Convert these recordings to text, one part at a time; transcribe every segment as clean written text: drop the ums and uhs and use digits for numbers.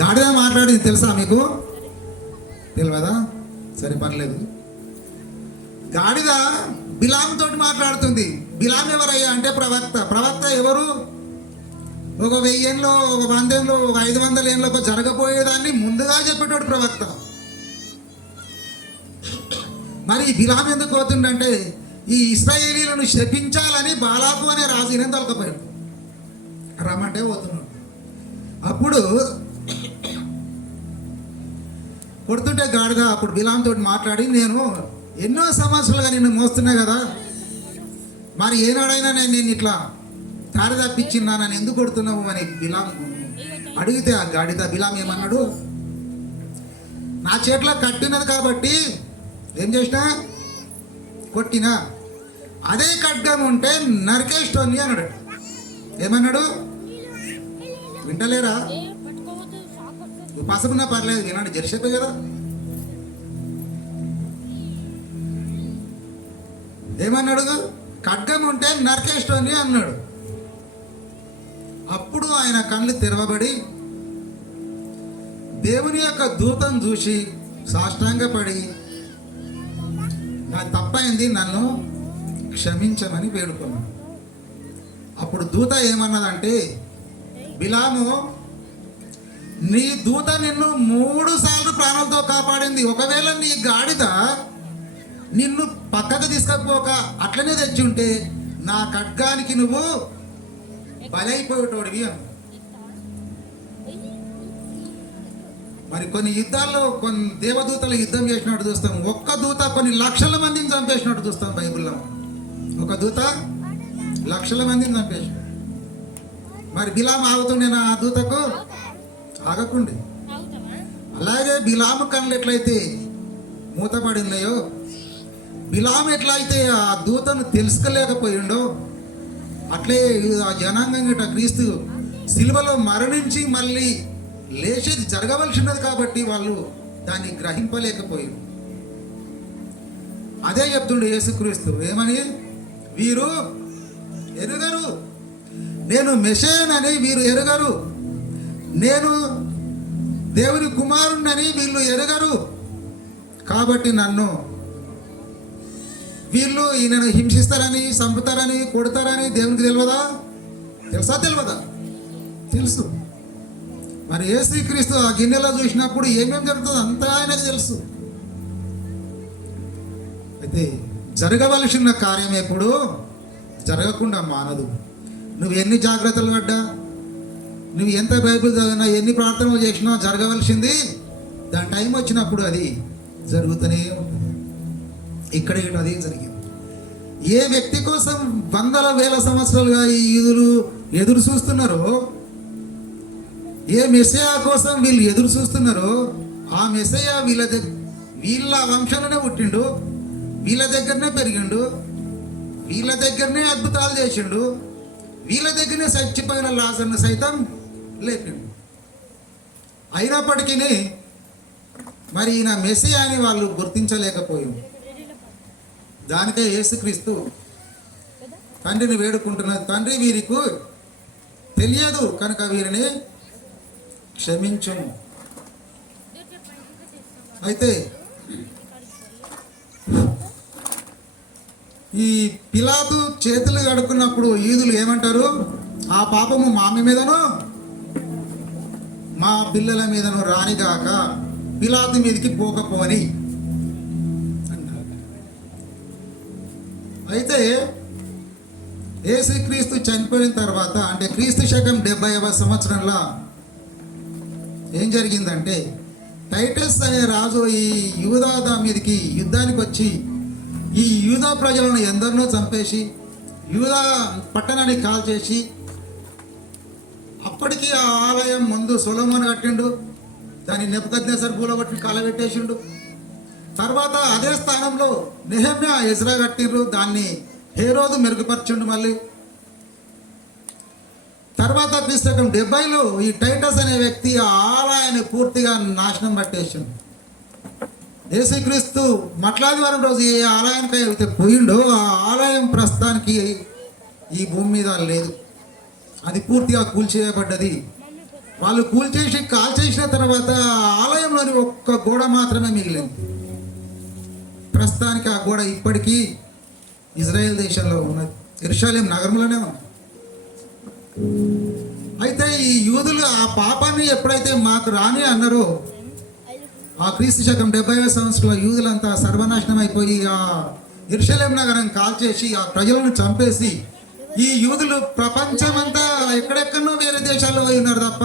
గాడిద మాట్లాడింది తెలుసా మీకు? తెలియదా? సరే పర్లేదు. గాడిద బిలాము తోటి మాట్లాడుతుంది. బిలాం ఎవరయ్యా అంటే ప్రవక్త. ప్రవక్త ఎవరు? ఒక 1000 ఏళ్ళు, ఒక 100 ఏళ్ళు, ఒక 500 ఏళ్ళకు జరగబోయేదాన్ని ముందుగా చెప్పేటోడు ప్రవక్త. మరి బిలాం ఎందుకు పోతుండంటే ఈ ఇశ్రాయేలీలను శపించాలని బాలాకు అనే రాజు ఈయన తొలకపోయాడు. రమ్మంటే పోతున్నాడు. అప్పుడు కొడుతుంటే గాడిద అప్పుడు బిలాం తోటి మాట్లాడి, నేను ఎన్నో సంవత్సరాలుగా నిన్ను మోస్తున్నా కదా, మరి ఏనాడైనా నేను ఇట్లా దారి తప్పించిన్నా, నన్ను ఎందుకు కొడుతున్నావు అని బిలాం అడిగితే ఆ గాడిద బిలాం ఏమన్నాడు, నా చేతిలో కట్టినది కాబట్టి ఏం చేసినా కొట్టినా, అదే ఖడ్గం ఉంటే నరికేస్తోంది అన్నాడు. ఏమన్నాడు? వింటలేరా? పసపున్నా పర్లేదు, వినండి, జరిసేపే కదా. ఏమన్నాడు? ఖడ్గం ఉంటే నరికేస్తోంది అన్నాడు. అప్పుడు ఆయన కళ్ళు తెరవబడి దేవుని యొక్క దూతను చూసి సాష్టాంగపడి, నా తప్పైంది, నన్ను క్షమించమని వేడుకున్నాను. అప్పుడు దూత ఏమన్నదంటే, బిలాము, నీ దూత నిన్ను 3 సార్లు ప్రాణాలతో కాపాడింది. ఒకవేళ నీ గాడిద నిన్ను పక్కకు తీసుకపోక అట్లనే తెచ్చి ఉంటే నా ఖడ్గానికి నువ్వు బలైపోయేటోడివి అన్న. మరి కొన్ని యుద్ధాల్లో కొన్ని దేవదూతలు యుద్ధం చేసినట్టు చూస్తాం. ఒక్క దూత కొన్ని లక్షల మందిని చంపేసినట్టు చూస్తాం బైబిల్లో. ఒక దూత లక్షల మందిని చంపేసి. మరి బిలాము ఆగుతుండే నా దూతకు? ఆగకుండి. అలాగే బిలాము కళ్ళు ఎట్లయితే మూతపడినాయో, బిలాము ఎట్లయితే ఆ దూతను తెలుసుకోలేకపోయిండో, అట్లే ఆ జనాంగం గిట్ట క్రీస్తు సిలువలో మరణించి మళ్ళీ లేచేది జరగవలసినది కాబట్టి వాళ్ళు దాన్ని గ్రహింపలేకపోయారు. అదే చెప్తుండే యేసుక్రీస్తు ఏమని, వీరు ఎరుగరు, నేను మెషియనని వీరు ఎరుగరు, నేను దేవుని కుమారుణ్ణని వీళ్ళు ఎరుగరు, కాబట్టి నన్ను వీళ్ళు ఈయనను హింసిస్తారని, చంపుతారని, కొడతారని దేవునికి తెలియదా? తెలుసా? తెలియదా? తెలుసు. మరి యేసుక్రీస్తు ఆ గిన్నెలో చూసినప్పుడు ఏమేమి జరుగుతుందో అంతా ఆయనకు తెలుసు. అయితే జరగవలసిన కార్యం ఎప్పుడు జరగకుండా మానదు. నువ్వు ఎన్ని జాగ్రత్తలు పడ్డా, నువ్వు ఎంత బైబిల్ చదివినా, ఎన్ని ప్రార్థనలు చేసినా, జరగవలసింది దాని టైం వచ్చినప్పుడు అది జరుగుతూనే ఉంటుంది. ఇక్కడ అది జరిగింది. ఏ వ్యక్తి కోసం 100,000 సంవత్సరాలుగా ఈ యూదులు ఎదురు చూస్తున్నారో, ఏ మెస్సయా కోసం వీళ్ళు ఎదురు చూస్తున్నారో, ఆ మెస్సయా వీళ్ళ వంశంలోనే పుట్టిండు, వీళ్ళ దగ్గరనే పెరిగిండు, వీళ్ళ దగ్గరనే అద్భుతాలు చేసిండు, వీళ్ళ దగ్గరనే చచ్చిపోయిన లాజర్ను సైతం లేపిండు. అయినప్పటికీ మరి ఈయన మెస్సయా అని వాళ్ళు గుర్తించలేకపోయారు. దానికే యేసుక్రీస్తు తండ్రిని వేడుకుంటున్నది, తండ్రి వీరికి తెలియదు కనుక వీరిని క్షమించుము. అయితే ఈ పిలాతు చేతులు కడుక్కున్నప్పుడు యూదులు ఏమంటారు? ఆ పాపము మా మీదను మా పిల్లల మీదను రానిగాక, పిలాతు మీదకి పోకపోని. అయితే యేసుక్రీస్తు చనిపోయిన తర్వాత, అంటే క్రీస్తు శకం 70వ సంవత్సరంలో ఏం జరిగిందంటే, టైటస్ అనే రాజు ఈ యూదా మీదకి యుద్ధానికి వచ్చి ఈ యూదా ప్రజలను ఎందరినో చంపేసి యూదా పట్టణాన్ని కాల్చేసి, అప్పటికి ఆ ఆలయం ముందు సొలొమోను కట్టిండు, దాన్ని నెబుకద్నెజర్ కూలగొట్టి కాలబెట్టేసిండు. తర్వాత అదే స్థానంలో నెహెమ్యా, ఎజ్రా కట్టిండ్రు, దాన్ని హేరోదు మెరుగుపరిచిండు. మళ్ళీ తర్వాత క్రీస్తు 70లో ఈ టైటస్ అనే వ్యక్తి ఆ ఆలయాన్ని పూర్తిగా నాశనం పట్టేసిండు. యేసుక్రీస్తు మట్లాదివారం రోజు ఏ ఆలయానికి అయితే పోయిండో ఆ ఆలయం ప్రస్తుతానికి ఈ భూమి మీద లేదు, అది పూర్తిగా కూల్చేయబడ్డది. వాళ్ళు కూల్చేసి కాల్చేసిన తర్వాత ఆ ఆలయంలోని ఒక్క గోడ మాత్రమే మిగిలింది. ప్రస్తుతానికి ఆ గోడ ఇప్పటికీ ఇజ్రాయెల్ దేశంలో ఉన్నది, యెరూషలేం నగరంలోనే ఉంది. అయితే ఈ యూదులు ఆ పాపాన్ని ఎప్పుడైతే మాకు రాని అన్నారో, ఆ క్రీస్తు శకం 70వ సంవత్సరంలో యూదులంతా సర్వనాశనం అయిపోయి ఆ యెరూషలేం నగరం కాల్చేసి ఆ ప్రజలను చంపేసి, ఈ యూదులు ప్రపంచమంతా ఎక్కడెక్కడో వేరే దేశాల్లో పోయి ఉన్నారు తప్ప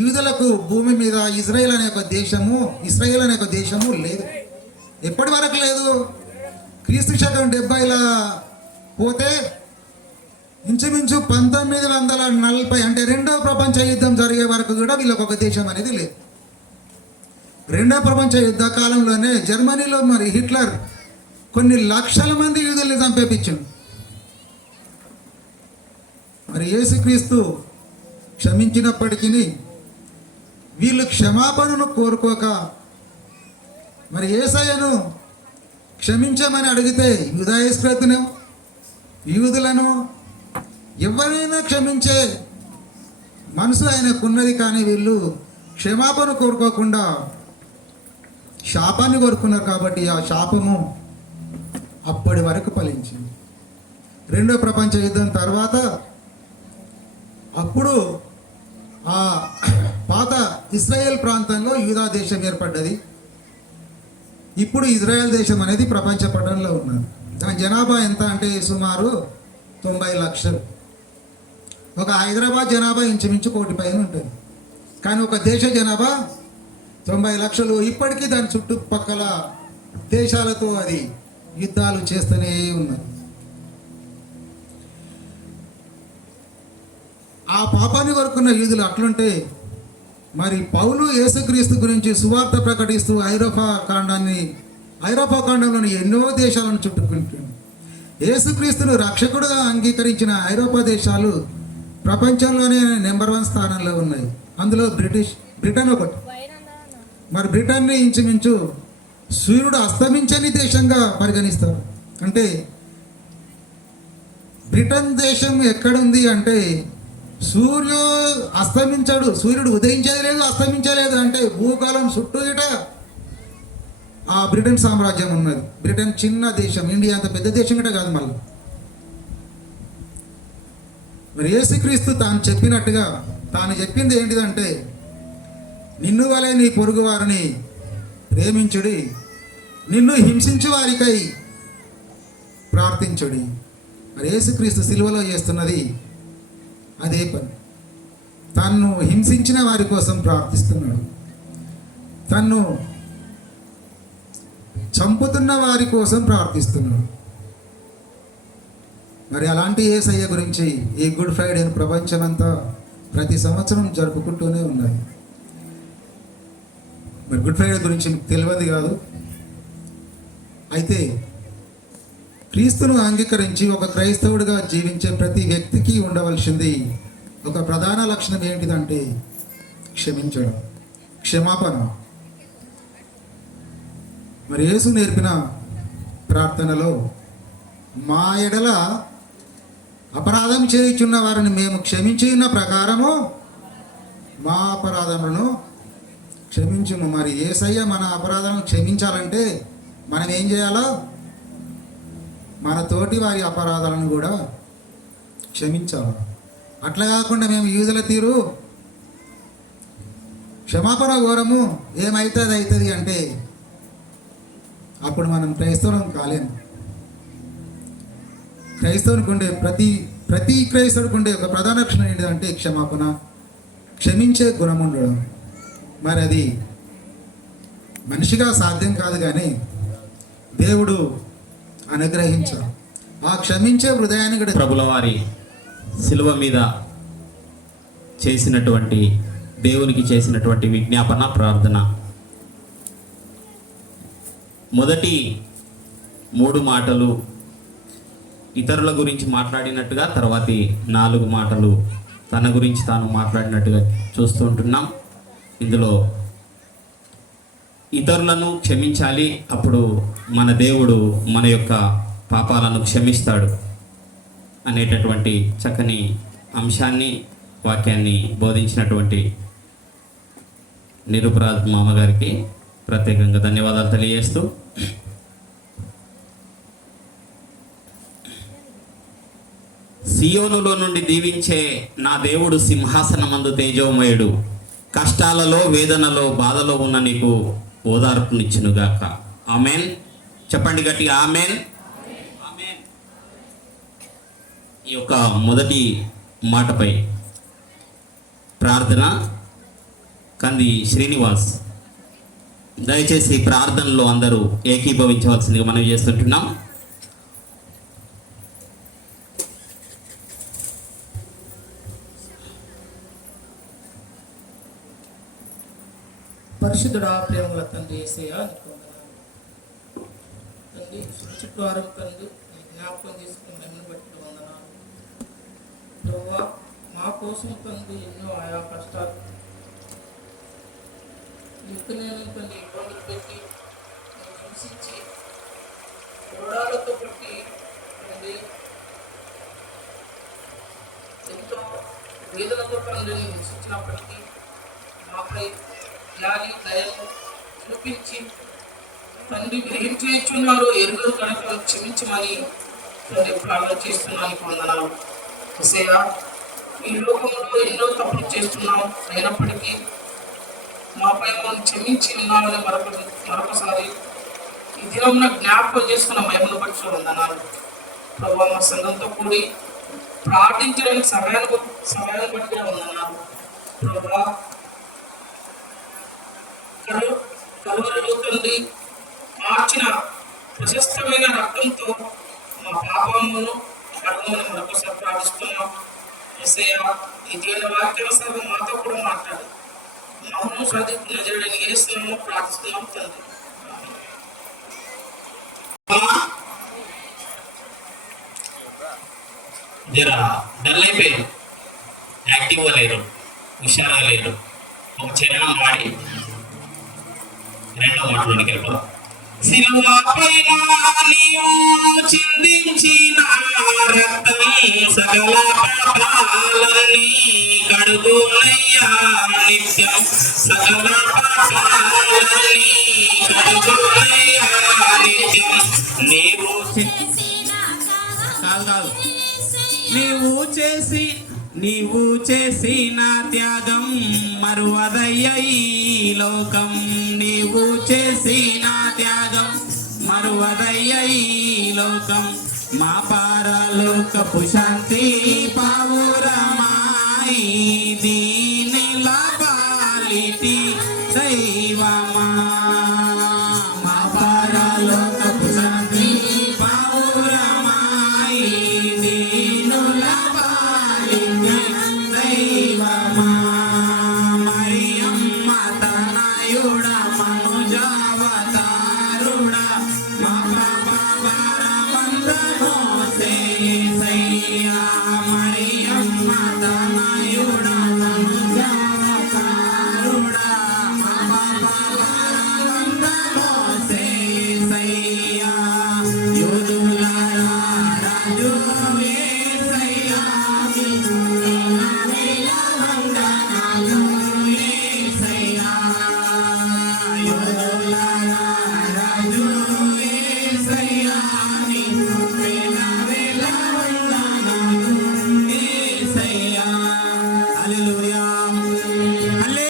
యూదులకు భూమి మీద ఇజ్రాయెల్ అనే ఒక దేశము లేదు. ఎప్పటి వరకు లేదు? క్రీస్తు శకం 70ల పోతే ఇంచుమించు 1940 అంటే రెండవ ప్రపంచ యుద్ధం జరిగే వరకు కూడా వీళ్ళకి ఒక దేశం అనేది లేదు. రెండవ ప్రపంచ యుద్ధ కాలంలోనే జర్మనీలో మరి హిట్లర్ కొన్ని లక్షల మంది యూదుల్ని చంపేపించాడు. మరి యేసుక్రీస్తు క్షమించినప్పటికీ వీళ్ళు క్షమాపణను కోరుకోక మరి యేసయ్యను క్షమించమని అడిగితే యూదాయిస్కరియోతును యూదులను ఎవరైనా క్షమించే మనసు ఆయనకున్నది, కానీ వీళ్ళు క్షమాపణ కోరుకోకుండా శాపాన్ని కోరుకున్నారు. కాబట్టి ఆ శాపము అప్పటి వరకు ఫలించింది. రెండో ప్రపంచ యుద్ధం తర్వాత అప్పుడు ఆ పాత ఇజ్రాయెల్ ప్రాంతంలో యూదా దేశం ఏర్పడ్డది. ఇప్పుడు ఇజ్రాయెల్ దేశం అనేది ప్రపంచ పటంలో ఉన్నది. దాని జనాభా ఎంత అంటే సుమారు 90 లక్షలు. ఒక హైదరాబాద్ జనాభా ఇంచుమించు 1 కోటి పైన ఉంటుంది, కానీ ఒక దేశ జనాభా 90 లక్షలు. ఇప్పటికీ దాని చుట్టుపక్కల దేశాలతో అది యుద్ధాలు చేస్తూనే ఉన్నది. ఆ పాపాన్ని కోరుకున్న యూదులు అట్లుంటే మరి పౌలు యేసుక్రీస్తు గురించి సువార్త ప్రకటిస్తూ ఐరోపా ఖండంలోని ఎన్నో దేశాలను చుట్టుకుంటుంది. యేసుక్రీస్తును రక్షకుడుగా అంగీకరించిన ఐరోపా దేశాలు ప్రపంచంలోనే నెంబర్ 1 స్థానంలో ఉన్నాయి. అందులో బ్రిటన్ ఒకటి. మరి బ్రిటన్ని ఇంచుమించు సూర్యుడు అస్తమించని దేశంగా పరిగణిస్తారు. అంటే బ్రిటన్ దేశం ఎక్కడుంది అంటే సూర్యుడు అస్తమించాడు, సూర్యుడు ఉదయించేది లేదు, అస్తమించలేదు. అంటే భూకాలం చుట్టూ గిట ఆ బ్రిటన్ సామ్రాజ్యం ఉన్నది. బ్రిటన్ చిన్న దేశం, ఇండియా అంత పెద్ద దేశం గిట కాదు. మళ్ళీ మరి యేసుక్రీస్తు తాను చెప్పినట్టుగా తాను చెప్పింది ఏంటిదంటే, నిన్ను వలె నీ పొరుగు వారిని ప్రేమించుడి, నిన్ను హింసించు వారికై ప్రార్థించుడి. మరి యేసుక్రీస్తు సిలువలో చేస్తున్నది అదే పని. తన్ను హింసించిన వారి కోసం ప్రార్థిస్తున్నాడు, తన్ను చంపుతున్న వారి కోసం ప్రార్థిస్తున్నాడు. మరి అలాంటి యేసయ్య గురించి ఈ గుడ్ ఫ్రైడేని ప్రపంచమంతా ప్రతి సంవత్సరం జరుపుకుంటూనే ఉన్నది. మరి గుడ్ ఫ్రైడే గురించి తెలియదు కాదు. అయితే క్రీస్తును అంగీకరించి ఒక క్రైస్తవుడిగా జీవించే ప్రతి వ్యక్తికి ఉండవలసింది ఒక ప్రధాన లక్షణం ఏంటిదంటే క్షమించడం, క్షమాపణ. మరి యేసు నేర్పిన ప్రార్థనలో మా ఎడల అపరాధం చేయుచున్న వారిని మేము క్షమించిన ప్రకారము మా అపరాధములను క్షమించుము. మరి యేసయ్య మన అపరాధాలను క్షమించాలంటే మనం ఏం చేయాలో, మన తోటి వారి అపరాధాలను కూడా క్షమించాలి. అట్లా కాకుండా మేము యూదుల తీరు క్షమాపణ ఘోరము ఏమవుతుంది అవుతుంది అంటే అప్పుడు మనం క్రైస్తవులం కాలేము. క్రైస్తవునికి ఉండే ప్రతి క్రైస్తవుడికి ఉండే ఒక ప్రధాన లక్షణం ఏంటంటే క్షమాపణ, క్షమించే గుణం ఉండడం. మరి అది మనిషిగా సాధ్యం కాదు, కానీ దేవుడు అనుగ్రహించాడు. ఆ క్షమించే హృదయాన్ని కూడా ప్రభుల వారి శిలువ మీద చేసినటువంటి దేవునికి చేసినటువంటి విజ్ఞాపన ప్రార్థన. మొదటి 3 మాటలు ఇతరుల గురించి మాట్లాడినట్టుగా, తర్వాతి 4 మాటలు తన గురించి తాను మాట్లాడినట్టుగా చూస్తూ ఉంటున్నాం. ఇందులో ఇతరులను క్షమించాలి, అప్పుడు మన దేవుడు మన యొక్క పాపాలను క్షమిస్తాడు అనేటటువంటి చక్కని అంశాన్ని వాక్యాన్ని బోధించినటువంటి నిరుపరాజ్ మామ గారికి ప్రత్యేకంగా ధన్యవాదాలు తెలియజేస్తూ సియోనులో నుండి దీవించే నా దేవుడు సింహాసనమందు తేజోమయుడు, కష్టాలలో వేదనలో బాధలో ఉన్న నీకు ఓదార్పునిచ్చునుగాక. ఆమెన్. చెప్పండి గట్టిగా ఆమెన్. ఆమెన్. ఈ యొక్క మొదటి మాటపై ప్రార్థన కంది శ్రీనివాస్. దయచేసి ప్రార్థనలో అందరూ ఏకీభవించవలసిందిగా మనం చేస్తుంటున్నాం. పరిశుద్ధుడా, ప్రేమగల తండ్రి యేసయ్యా, నీకు వందనాలు తండ్రి. చుట్టూ తండ్రి జ్ఞాపకం తీసుకుని మహిమను బట్టి వందనాలు ప్రభువా. మా కోసం తండ్రి ఎన్నో ఆయా కష్టాలు నేను తండ్రి ఇబ్బందులు పెట్టి హింసించి గోడాలతో పెట్టి తండ్రి ఎంతో వేదనతో తండ్రిని హింసించినప్పటికీ మాపై జాలి దయను చూపించి తండ్రి మీరు ఏం చేయించున్నారో ఎరుగరు కనుక క్షమించమని తండ్రి ప్రార్థన చేస్తున్నాను. వందనాలు యేసయ్యా. ఈ లోకంలో ఎన్నో తప్పులు చేస్తున్నాం, అయినప్పటికీ మాపై మనం క్షమించి ఉన్నామని మరొకసారి ఈ దినం జ్ఞాపకం చేసుకున్న మహిమను బట్టి వందనాలు ప్రభువా. మా సంఘంతో కూడి ప్రార్థించడానికి సమయాన్ని బట్టి వందనాలు ప్రభువా. కలువరిలో తండ్రి మార్చిన ప్రశస్తమైన రక్తంతో మా పాపమును కర్మను మరొకసారి ప్రార్థిస్తున్నాం. యేసయ్యా, ఈ దీన వాక్యానుసారం మాతో కూడా మాట్లాడు. మౌనం సాధిస్తున్న జరుడిని యేసునామములో ప్రార్థిస్తున్నాం తండ్రి. జరా డల్ అయిపోయారు, యాక్టివ్గా లేరు, హుషారుగా లేరు. ఒక చరణం పాడి రెండో మాటలోనికి వెళ్ళిపోదాం. సిలువపై నీవు చిందించిన రక్తం సకల పాపాలన్నీ కడుగునయ్యా నిత్యం, సకల పాపాలన్నీ కడుగునయ్యా నిత్యం. నీవు కాదు నీవు చేసిన త్యాగం మరువదయ్య ఈ లోకం. నీవు చేసిన త్యాగం మరువదయ్య ఈ లోకం. మా పారలోకపు శాంతి పావురమాయి దీని లాభాలిటి దైవమా.